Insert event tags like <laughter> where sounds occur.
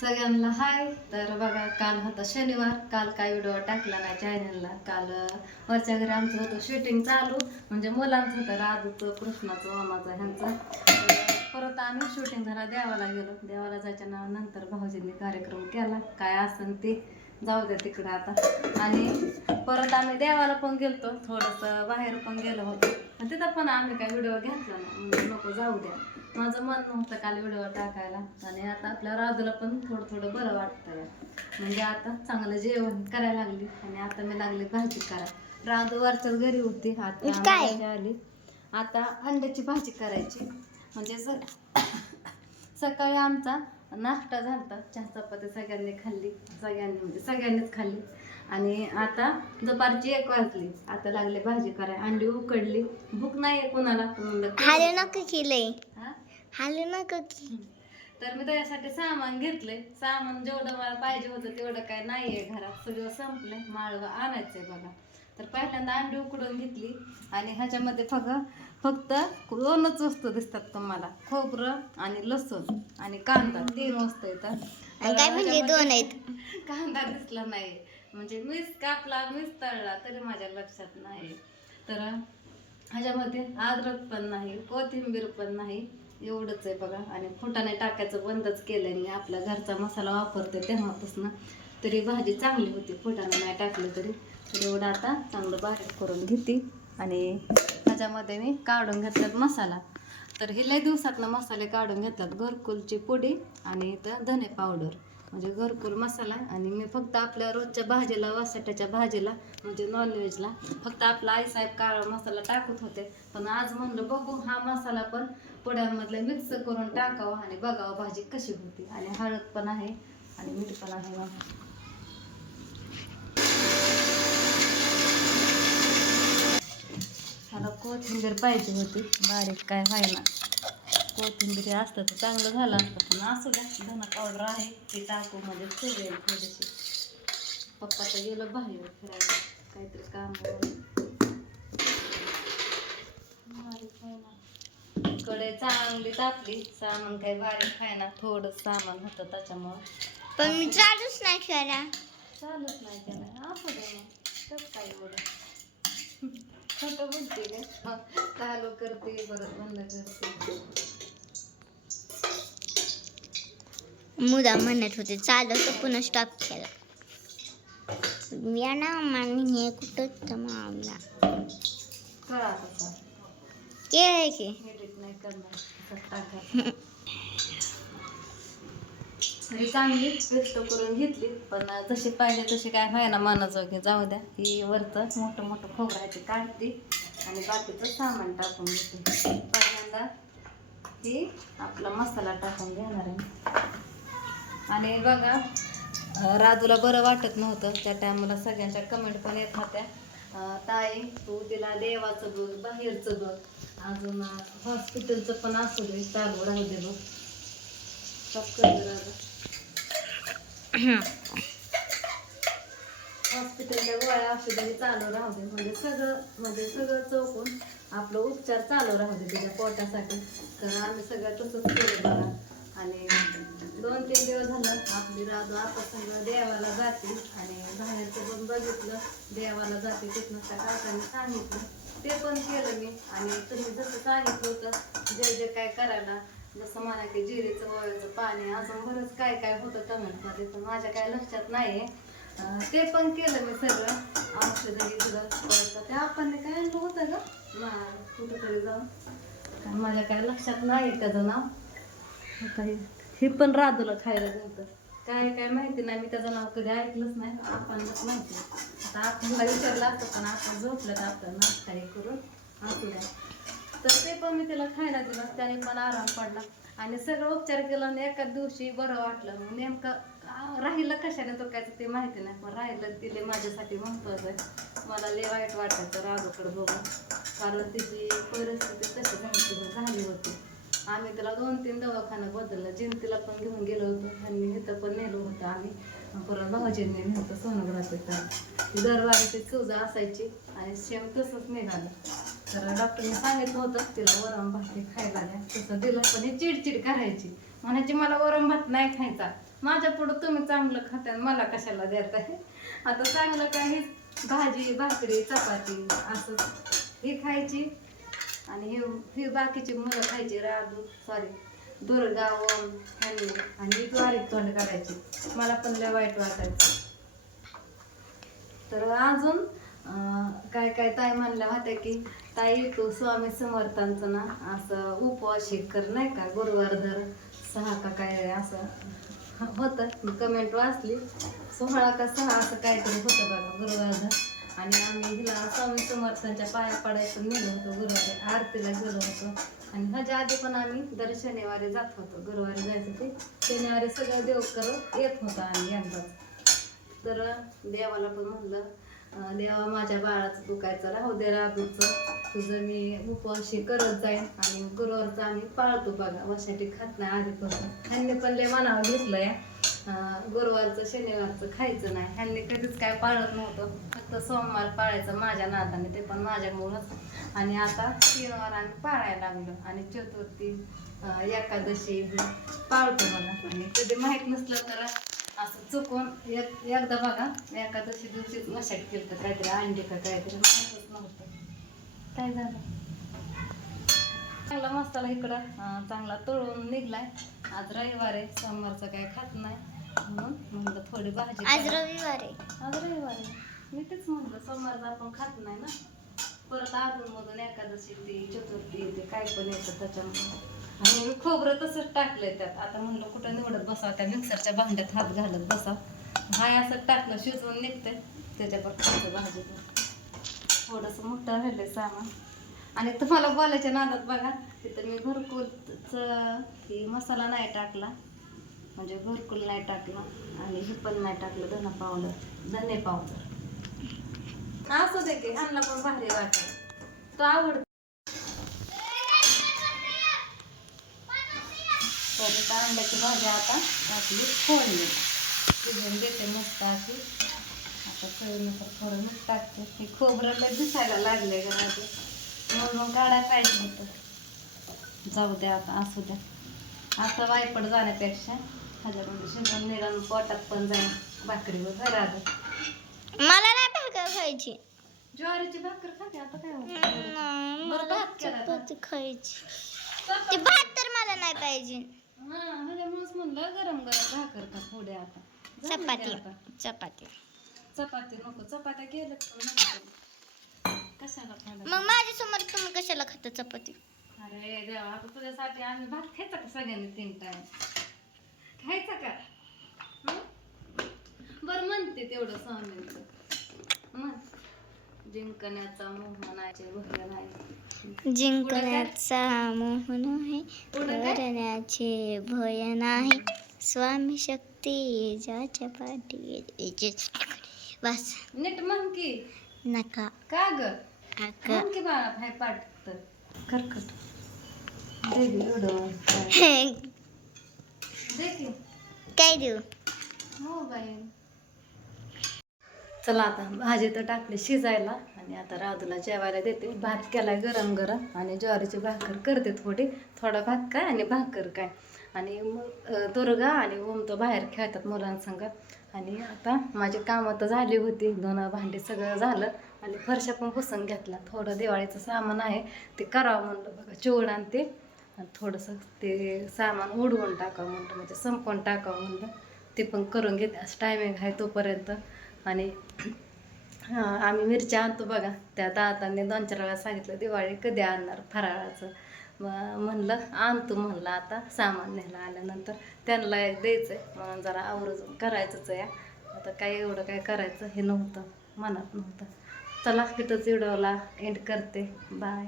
सगळ्यांना हाय. तर बघा काल होता शनिवार. काल काय व्हिडिओ टाकला नाही चॅनलला. काल वरच्या घरी आमचं होतं शूटिंग चालू. म्हणजे मुलांचं होतं राजूचं कृष्णाचं मामाचं ह्यांचं. परत आम्ही शूटिंग झाला देवाला गेलो. देवाला जायच्या नंतर भाऊजींनी कार्यक्रम केला. काय असन ते. जाऊ द्या तिकडं आता. आणि परत आम्ही देवाला पण गेलतो थोडंसं बाहेर पण गेलो होतो. आणि तिथं पण आम्ही काय व्हिडिओ घेतला नाही म्हणजे नको जाऊ द्या. माझं मन नव्हतं काल व्हिडिओ टाकायला. आणि आता आपल्या राजूला पण थोडं थोडं बरं वाटतंय. म्हणजे आता चांगलं जेवण करायला लागली. आणि आता मी लागली भाजी करा. राजू वरच्याच घरी होती. आता आली. आता अंड्याची भाजी करायची. म्हणजे <coughs> सकाळी आमचा नाश्ता झालता चहा चपाती सगळ्यांनी खाल्ली सगळ्यांनी म्हणजे सगळ्यांनीच खाल्ली. आणि आता दुपारची एक वाजली. आता लागले भाजी कराय. अंडी उकडली. भूक नाही कोणाला. म्हणलं नको केलंय. हा? हालू नको की तर मी त्याच्यासाठी सामान घेतलंय. सामान जेवढं मला पाहिजे होतं तेवढं काय नाहीये घरात. सगळं संपलंय. माळवं आणायचंय बघा. तर पहिल्यांदा अंडी उकडून घेतली. आणि ह्याच्यामध्ये फक्त फक्त दोनच वस्तू दिसतात तुम्हाला. खोबरं आणि लसूण आणि कांदा. तीन वस्तू येतात. आणि काय म्हणजे दोन आहेत? <laughs> कांदा दिसला नाही. म्हणजे मीच कापला मीच तळला तरी माझ्या लक्षात नाही. तर ह्याच्यामध्ये अद्रक पण नाही कोथिंबीर पण नाही. एवढंच आहे बघा. आणि फुटाणे टाकायचं बंदच केलंय मी. आपला घरचा मसाला वापरते तेव्हापासून. तरी भाजी चांगली होती. फुटाणे नाही टाकलं तरी. तर एवढं आता चांगलं बारीक करून घेते. आणि ह्याच्यामध्ये मी काढून घेतल्यात मसाला. तर हे लय दिवसातनं मसाले काढून घेतल्यात. घरकुलची पुडी आणि इथं धने पावडर. म्हणजे घरकुल मसाला आणि मी फक्त आपल्या रोजच्या भाजीला वासाट्याच्या भाजीला म्हणजे नॉनव्हेजला फक्त आपला आईसाहेब काळा मसाला टाकत होते. पण आज म्हणलं बघू हा मसाला पण पुड्यामधले मिक्स करून टाकावं आणि बघावं भाजी कशी होती. आणि हळद पण आहे आणि मीठ पण आहे बघा मला कोथिंबीर पाहिजे होती. बारीक काय व्हायला. कोथिंबीर असतं तर चांगलं झालं असतं पण असू द्या धना पावडर आहे ते टाकू मध्ये ठेवेल थोडीशी. पप्पा तर गेलं बाहेर फिरायला काहीतरी कामकडे चांगली तापली सामान काही बारीक खायना थोडं सामान होतं त्याच्यामुळं. पण मी चालूच नाही करा चालत नाही त्याला असू मग काय एवढं? खोटं बोलते काय चालू करते परत बंद करते. मुदा म्हणत होते चालू पुन्हा स्टॉप केला. मी ना मान हे कुठं कळा तसा केलंय की? <laughs> एडिट ही चांगली व्यक्त करून घेतली पण जशी पाहिजे तशी काय व्हायला मानाचं की जाऊ द्या ही वरचं मोठं मोठं खोबऱ्याची काढते आणि बाकीचं सामान टाकून घेते पहिल्यांदा ही आपला मसाला टाकून घेणार आहे. आणि बघा राजूला बरं वाटत नव्हतं. त्या टायमाला सगळ्यांच्या कमेंट पण येत होत्या. ताई तू तिला देवाचं दूध बाहेरचं दूध अजून हॉस्पिटलचं पण असू दे चालू राहू दे बघ. स्टॉप कर दे हॉस्पिटलच्या गोळ्या औषधही चालू राहू दे. म्हणजे सगळं म्हणजे सगळं चौकून आपलं उपचार चालू राहू दे तिच्या पोटासाठी. तर आम्ही सगळं तसंच केलं बघा. आणि दोन तीन दिवस झालं आपली राजू आता सगळं देवाला जाते. आणि बाहेरचं पण बघितलं देवाला जाते तिथनं त्या काकाने सांगितलं. ते पण केलं मी. आणि तुम्ही जसं सांगितलं होतं जे जे काय करायला जसं म्हणा की जिरेचं वळचं पाणी अजून बरंच काय काय होतं टमॅटमध्ये पण माझ्या काय लक्षात नाही ते पण केलं मी सगळं. औषधं घेतलं ते आपण काय आणलं होतं का ना कुठंतरी जाऊन. माझ्या काय लक्षात नाही त्याचं नाव. काही हे पण राधूला खायला दिलं काय काय माहिती नाही मी त्याचं नाव कधी ऐकलंच नाही आपणच माहिती आता आपण विचारलं असतं पण आपण झोपलं तर आपलं नाश्ता हे करून. असू द्या. तर मी तिला खायला दिलं त्याने पण आराम पडला. आणि सगळं उपचार केला आणि एका दिवशी बरं वाटलं. मग नेमकं राहिलं कशाने तो काय ते माहिती नाही पण राहिलं तिले माझ्यासाठी महत्वाचं आहे. मला लय वाईट वाटायचं राघोकडे बघून. कारण तिची परिस्थिती तशी झाली झाली होती. आम्ही तिला दोन तीन दवाखाना बदललं. जिंतीला पण घेऊन गेलो होतो. त्यांनी इथं पण नेलो होतं आम्ही. परत भाऊजींनी नेलं सोनोग्राफीचा ती दरवारीची चूज असायची. आणि शेव तसंच निघालं. तर डॉक्टरने सांगितलं होतं तिला वरण भात खायला द्या. तसं दिलं पण हे चिडचिड करायची. म्हणायची मला वरम भात नाही खायचा. माझ्या पुढं तुम्ही चांगलं खाताय मला कशाला देताय आता चांगलं काही भाजी भाकरी चपाती असं ही खायची. आणि हे ही बाकीची मुलं खायची राजू सॉरी दुर्गा ओम ह्यांनी आणि ही तोंड करायची मला पण लय वाईट वाटायचं. तर अजून काय काय ताई म्हणल्या होत्या की ताई तू स्वामी समर्थांचं ना असं उपवास कर नाही का? गुरुवार धर सहा का काय असं. होतं. कमेंट वाचली. सोहळा का सहा असं काहीतरी होतं बघा गुरुवार धर. आणि आम्ही हिला स्वामी समर्थांच्या पाया पडायचं नेलं होतं गुरुवारी आरतीला गेलो होतो. आणि ह्याच्या आधी पण आम्ही दर शनिवारी जात होतो. गुरुवारी जायचं ते. शनिवारी सगळं देव करत येत होतं आम्ही एकदाच. तर देवाला पण म्हणलं देवा माझ्या बाळाचं दुखायचं राहू दे रागूचं तुझं मी उपवाशी करत जाईन आणि गुरुवारचं आम्ही पाळतो बघा वशाठी खात नाही आधीपासून. ह्यांनी पण लय मनावर घेतलंय. गुरुवारचं शनिवारचं खायचं नाही. ह्यांनी कधीच काय पाळत नव्हतं. फक्त सोमवार पाळायचं माझ्या नाताने ते पण माझ्यामुळंच. आणि आता तीन वार आम्ही पाळायला लागलो. आणि चतुर्थी एकादशी पाळतो मला आणि कधी माहीत नसलं तर असं चुकून एक एकदा बघा एकादशी दिवशीच मशाट केलं तर काहीतरी अंडे का काहीतरी माहीतच नव्हतं. काय झालं? चांगला मसाला इकडं चांगला तळून निघलाय. आज रविवार आहे सोमवारचं काय खात नाही. म्हणून म्हणलं थोडी भाजी आज. रविवार आहे. आज रविवार आहे. मी तेच म्हणलं सोमवारचं आपण खात नाही ना. परत अजून मधून एकादशी ती चतुर्थी ते काय पण येतं त्याच्यामुळे. आणि मी खोबरं तसंच टाकलंय त्यात. आता म्हणलं कुठं निवडत बसावं त्या मिक्सरच्या भांड्यात हात घालत बसा. हाय असं टाकलं शिजवून निघतंय. त्याच्यावर खायचं भाजी. थोडंसं मोठं राहिलंय सामान. आणि तुम्हाला बोलायच्या नादात बघा तिथं मी घरकुलचं ही मसाला नाही टाकला. म्हणजे घरकुल नाही टाकला आणि हे पण नाही टाकलं धना पावलं धने पावलं असं दे की ह्यांना पण भारी वाटत. तो आवडतो. तर अंड्याची भाजी आता टाकली फोडली शिजवून देते मस्त अशी. आता चवीनुसार थोडं मीठ टाकते. हे खोबरं लय दिसायला लागले माझे. म्हणून काढायला पाहिजे होतं. जाऊ द्या आता असू द्या. आता वायपड जाण्यापेक्षा ह्याच्यामध्ये शिजवून निघून पोटात पण जाईल. भाकरीवर घरात मला नाही भाकर खायची. ज्वारीची भाकर खाते आता काय होतं? मला भात खायची. ते भात तर मला नाही पाहिजे. हा ह्याच्यामुळेच म्हणलं गरम गरम भाकर का थोड्या आता. झालं चपाती आता. चपाती. चपाती नको चपात्या कशाला खायला मग माझ्यासमोर तुम्ही कशाला खाता चपाती? अरे देवा आता तुझ्यासाठी आम्ही भात खायचा का सगळ्यांनी तीन टाइम खायचा का? हं? बरं म्हणते तेवढं स्वामींचं म्हण जिंकण्याचा मोह म्हणायचे भय नाही. जिंकण्याचा मोहन आहे भय नाही. स्वामी शक्ती ज्याच्या पाठी बस. नीट म्हण की. नका. का ग? म्हण की बाळा पाठ तर. खरखट <laughs> काय देऊ? मोबाईल चला आता भाजी तर टाकली शिजायला. आणि आता राधूला जेवायला देते. भात केला गरम गरम. आणि ज्वारीची भाकर करते थोडी. थोडा भात काय आणि भाकर काय. आणि मग दुर्गा आणि ओम तो बाहेर खेळतात मुलांसंग. आणि आता माझी कामं तर झाली होती. दोन भांडी सगळं झालं. आणि फरशा पण पुसून घेतला. थोडं दिवाळीचं सामान आहे. ते करावं म्हणलं बघा. चिवड आणते. आणि थोडंसं ते सामान उडवून टाकावं म्हणलं. म्हणजे संपवून टाकावं म्हणलं. ते पण करून घेते. असं टायमिंग आहे तोपर्यंत. आणि आम्ही मिरच्या आणतो बघा. त्या दादांनी दोन चार वेळा सांगितलं दिवाळी कधी आणणार फराळाचं? मग म्हणलं आणतो म्हणलं आता सामान न्यायला आल्यानंतर. त्यांना द्यायचं आहे म्हणून जरा आवर्जून करायचंच आहे. आता काय एवढं काय करायचं हे नव्हतं मनात नव्हतं. चला इथंच व्हिडिओला एंड करते. बाय